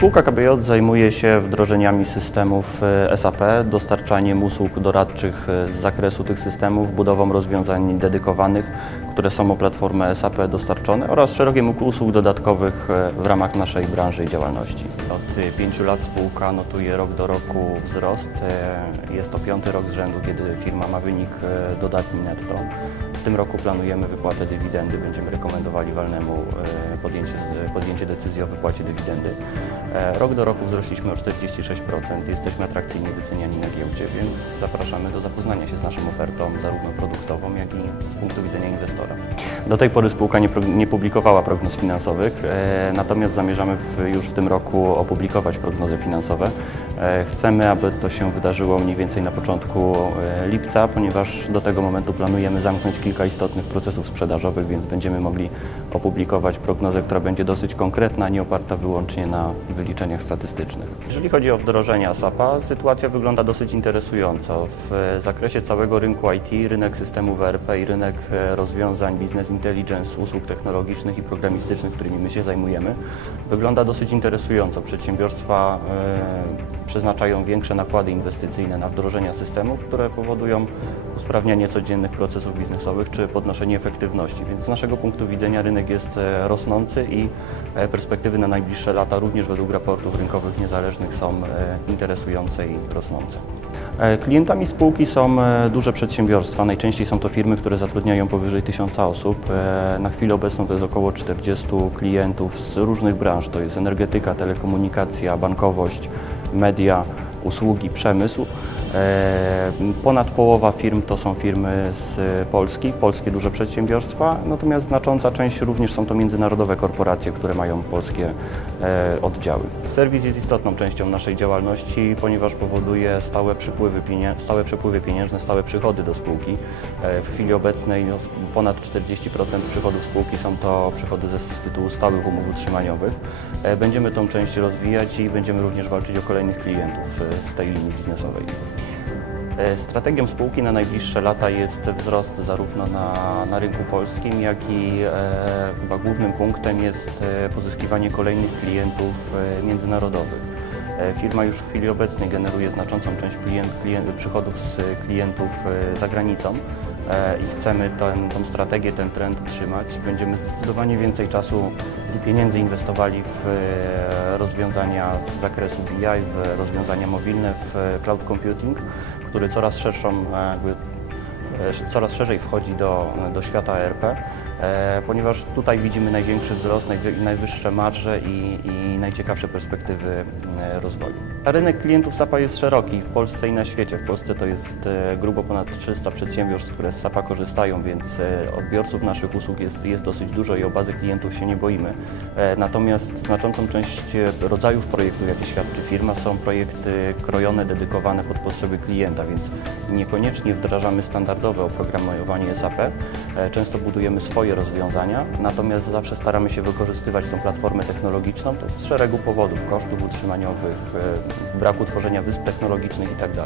Spółka KBJ zajmuje się wdrożeniami systemów e, SAP, dostarczaniem usług doradczych e, z zakresu tych systemów, budową rozwiązań dedykowanych, które są o platformę SAP dostarczone oraz szerokim usług dodatkowych e, w ramach naszej branży i działalności. Od e, pięciu lat spółka notuje rok do roku wzrost. E, Jest to piąty rok z rzędu, kiedy firma ma wynik dodatni netto. W tym roku planujemy wypłatę dywidendy. Będziemy rekomendowali walnemu podjęcie, podjęcie decyzji o wypłacie dywidendy. Rok do roku wzrośliśmy o 46%. Jesteśmy atrakcyjnie wyceniani na giełdzie, więc zapraszamy do zapoznania się z naszą ofertą, zarówno produktową, jak i z punktu widzenia inwestora. Do tej pory spółka nie, nie publikowała prognoz finansowych, e, natomiast zamierzamy w, już w tym roku opublikować prognozy finansowe. E, Chcemy, aby to się wydarzyło mniej więcej na początku e, lipca, ponieważ do tego momentu planujemy zamknąć kilka istotnych procesów sprzedażowych, więc będziemy mogli opublikować prognozę, która będzie dosyć konkretna, nie oparta wyłącznie na wyliczeniach statystycznych. Jeżeli chodzi o wdrożenia SAP-a, sytuacja wygląda dosyć interesująco. W zakresie całego rynku IT, rynek systemów ERP i rynek e, rozwiązań business intelligence, usług technologicznych i programistycznych, którymi my się zajmujemy, wygląda dosyć interesująco. Przedsiębiorstwa e, przeznaczają większe nakłady inwestycyjne na wdrożenia systemów, które powodują usprawnianie codziennych procesów biznesowych czy podnoszenie efektywności. Więc z naszego punktu widzenia rynek jest e, rosnący i e, perspektywy na najbliższe lata również według raportów rynkowych niezależnych są e, interesujące i rosnące. Klientami spółki są duże przedsiębiorstwa. Najczęściej są to firmy, które zatrudniają powyżej 1000 osób. Na chwilę obecną to jest około 40 klientów z różnych branż. To jest energetyka, telekomunikacja, bankowość, media, usługi, przemysł. E, Ponad połowa firm to są firmy z Polski, polskie duże przedsiębiorstwa, natomiast znacząca część również są to międzynarodowe korporacje, które mają polskie e, oddziały. Serwis jest istotną częścią naszej działalności, ponieważ powoduje stałe przypływy, pienie- stałe przepływy pieniężne, stałe przychody do spółki. E, W chwili obecnej ponad 40% przychodów spółki są to przychody ze z tytułu stałych umów utrzymaniowych. Będziemy tą część rozwijać i będziemy również walczyć o kolejnych klientów z tej linii biznesowej. E, Strategią spółki na najbliższe lata jest wzrost zarówno na, na rynku polskim, jak i e, chyba głównym punktem jest e, pozyskiwanie kolejnych klientów e, międzynarodowych. E, Firma już w chwili obecnej generuje znaczącą część klient, klient, przychodów z klientów e, za granicą e, i chcemy ten, tą strategię, ten trend utrzymać. Będziemy zdecydowanie więcej czasu i pieniędzy inwestowali w rozwiązania z zakresu BI, w rozwiązania mobilne, w cloud computing, który coraz szerszą jakby coraz szerzej wchodzi do, do świata ERP, ponieważ tutaj widzimy największy wzrost, najwy- najwyższe marże i, i najciekawsze perspektywy e, rozwoju. Rynek klientów SAP-a jest szeroki w Polsce i na świecie. W Polsce to jest e, grubo ponad 300 przedsiębiorstw, które z SAP-a korzystają, więc e, odbiorców naszych usług jest, jest dosyć dużo i o bazy klientów się nie boimy. E, Natomiast znaczącą część e, rodzajów projektów, jakie świadczy firma, są projekty krojone, dedykowane pod potrzeby klienta, więc niekoniecznie wdrażamy standardowe oprogramowanie SAP. E, Często budujemy swoje rozwiązania, natomiast zawsze staramy się wykorzystywać tą platformę technologiczną z szeregu powodów, kosztów utrzymaniowych, e, braku tworzenia wysp technologicznych itd.